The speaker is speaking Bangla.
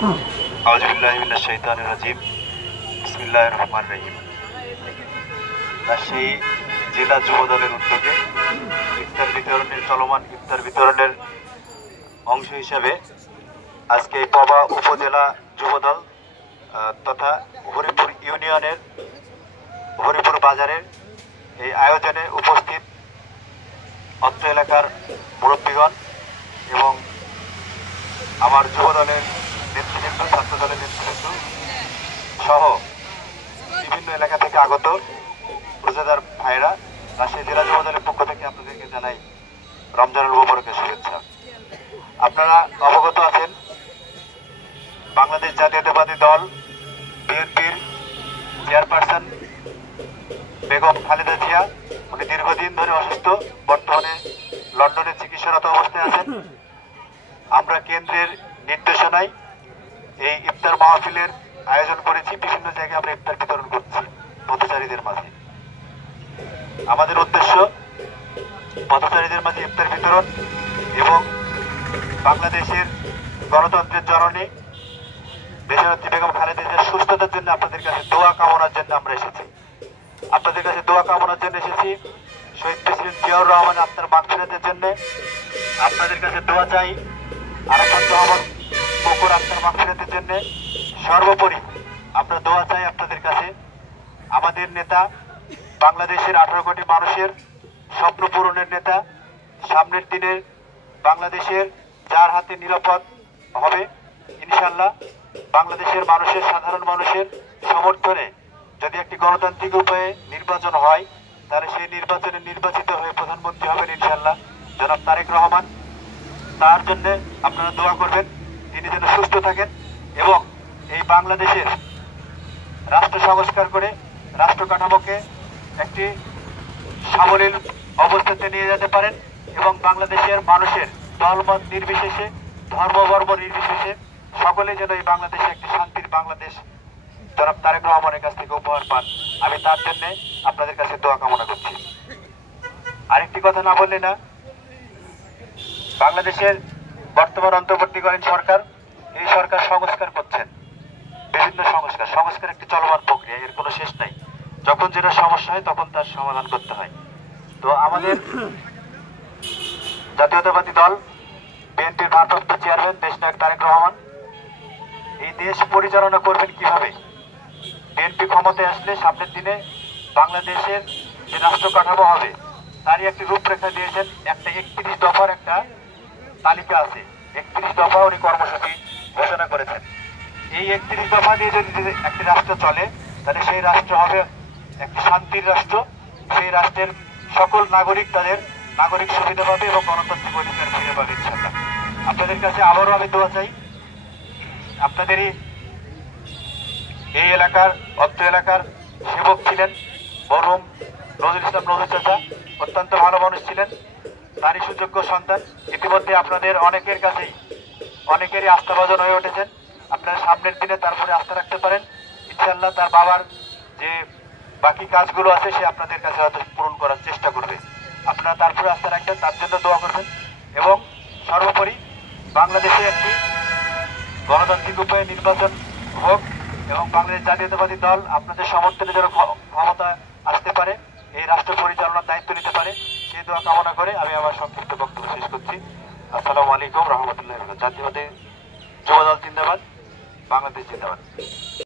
আউযুবিল্লাহি মিনাশ শাইতানির রাজিম। বিসমিল্লাহির রহমানির রহিম। রাজশাহী জেলা যুবদলের উদ্যোগে চলমান ইফতার বিতরণের অংশ হিসাবে আজকে পবা উপজেলা যুবদল তথা হরিপুর ইউনিয়নের হরিপুর বাজারের এই আয়োজনে উপস্থিত অত্র এলাকার মুরব্বীগণ এবং আমার যুবদলের নেতৃবৃন্দ, ছাত্র দলের নেতৃবৃন্দ সহ বিভিন্ন এলাকা থেকে আগত রোজাদার ভাইরা, রাজশাহী জেলা যুবদলের পক্ষ থেকে আপনাদেরকে জানাই রমজানুল মুবারকের শুভেচ্ছা। আপনারা অবগত আছেন, বাংলাদেশ জাতীয়তাবাদী দল বিএনপির চেয়ারপারসন বেগম খালেদা জিয়া, উনি দীর্ঘদিন ধরে অসুস্থ, বর্তমানে লন্ডনে চিকিৎসারত অবস্থায় আছেন। আমরা কেন্দ্রের নির্দেশনায় এই ইফতার মাহফিলের আয়োজন করেছি। বিভিন্ন জায়গায় আমরা ইফতার বিতরণ করছি পথচারীদের মাঝে। আমাদের উদ্দেশ্য পথচারীদের মাঝে ইফতার বিতরণ এবং বাংলাদেশের গণতন্ত্রের জননী দেশনেত্রী বেগম খালেদা জিয়ার সুস্থতার জন্য আপনাদের কাছে দোয়া কামনার জন্য আমরা এসেছি। আপনাদের কাছে দোয়া কামনার জন্য এসেছি। শহীদ প্রেসিডেন্ট জিয়াউর রহমান আপনার মাগফিরাতের জন্য আপনাদের কাছে দোয়া চাই। আরাফাত রহমান বকুর আপনার মাগফিরাতের জন্য সর্বোপরি আমরা দোয়া চাই আপনাদের কাছে। আমাদের নেতা, বাংলাদেশের 18 কোটি মানুষের স্বপ্ন পূরণের নেতা, সামনের দিনে বাংলাদেশের যার হাতে নিরাপদ হবে ইনশাল্লাহ, বাংলাদেশের মানুষের, সাধারণ মানুষের সমর্থনে যদি একটি গণতান্ত্রিক উপায়ে নির্বাচন হয়, তাহলে সেই নির্বাচনে নির্বাচিত হয়ে প্রধানমন্ত্রী হবেন ইনশাল্লাহ জনাব তারেক রহমান। তার জন্য আপনারা দোয়া করবেন, তিনি যেন সুস্থ থাকেন এবং এই বাংলাদেশের রাষ্ট্র সংস্কার করে রাষ্ট্র কাঠামোকে একটি সাবলীল অবস্থাতে নিয়ে যেতে পারেন এবং বাংলাদেশের মানুষের দলমত নির্বিশেষে, ধর্ম বর্ণ নির্বিশেষে সকলে যেন এই বাংলাদেশে একটি শান্তির বাংলাদেশ জনাব তারেক রহমানের কাছ থেকে উপহার পান। আমি তার জন্য আপনাদের কাছে দোয়া কামনা করছি। আরেকটি কথা না বললে না, বাংলাদেশের বর্তমান অন্তর্বর্তীকালীন সরকার, এই সরকার সংস্কার করছেন, বিভিন্ন সংস্কার একটি চলমান প্রক্রিয়া, এর কোনো শেষ নাই। যখন যেটা সমস্যা হয় তখন তার সমাধান করতে হয়। তো আমাদের জাতীয়তাবাদী দল বিএনপির ভারপ্রাপ্ত চেয়ারম্যান দেশনায়ক তারেক রহমান এই দেশ পরিচালনা করবেন কিভাবে, বিএনপি ক্ষমতায় আসলে সামনের দিনে বাংলাদেশের যে রাষ্ট্র কাঠামো হবে তারই একটি রূপরেখা দিয়েছেন। একটা 31 দফার একটা তালিকা আছে, 31 দফা উনি কর্মসূচি ঘোষণা করেছেন। এই 31 দফা দিয়ে যদি একটি রাষ্ট্র চলে, তাহলে সেই রাষ্ট্র হবে একটি শান্তির রাষ্ট্র। সেই রাষ্ট্রের সকল নাগরিক তাদের নাগরিক সুবিধা পাবে এবং গণতান্ত্রিক অধিকার ফিরে পাবে ইনশাল্লাহ। আপনাদের কাছে আবারও আমি দোয়া চাই। আপনাদেরই এই এলাকার, অত্র এলাকার সেবক ছিলেন মরহুম নজরুল ইসলাম নজরুল চাচা, অত্যন্ত ভালো মানুষ ছিলেন, তারই সুযোগ্য সন্তান। ইতিমধ্যে আপনাদের অনেকেরই আস্থাভাজন হয়ে উঠেছেন। আপনারা সামনের দিনে তারপরে আস্থা রাখতে পারেন ইনশাল্লাহ। তার বাবার যে বাকি কাজগুলো আছে সে আপনাদের কাছে হয়তো পূরণ করার চেষ্টা করবে। আপনারা তারপরে আস্থা রাখবেন, তার জন্য দোয়া করবেন এবং সর্বোপরি বাংলাদেশে একটি গণতান্ত্রিক উপায়ে নির্বাচন হোক এবং বাংলাদেশ জাতীয়তাবাদী দল আপনাদের সমর্থনে যেন ক্ষমতা আসতে পারে, এই রাষ্ট্র পরিচালনার দায়িত্ব নিতে পারে, সেই দোয়া কামনা করে আমি আমার সংক্ষিপ্ত বক্তব্য শেষ করছি। আসসালামু আলাইকুম রহমতুল্লাহ। জাতীয়তাবাদী যুবদল জিন্দাবাদ, বাংলাদেশ জিন্দাবাদ।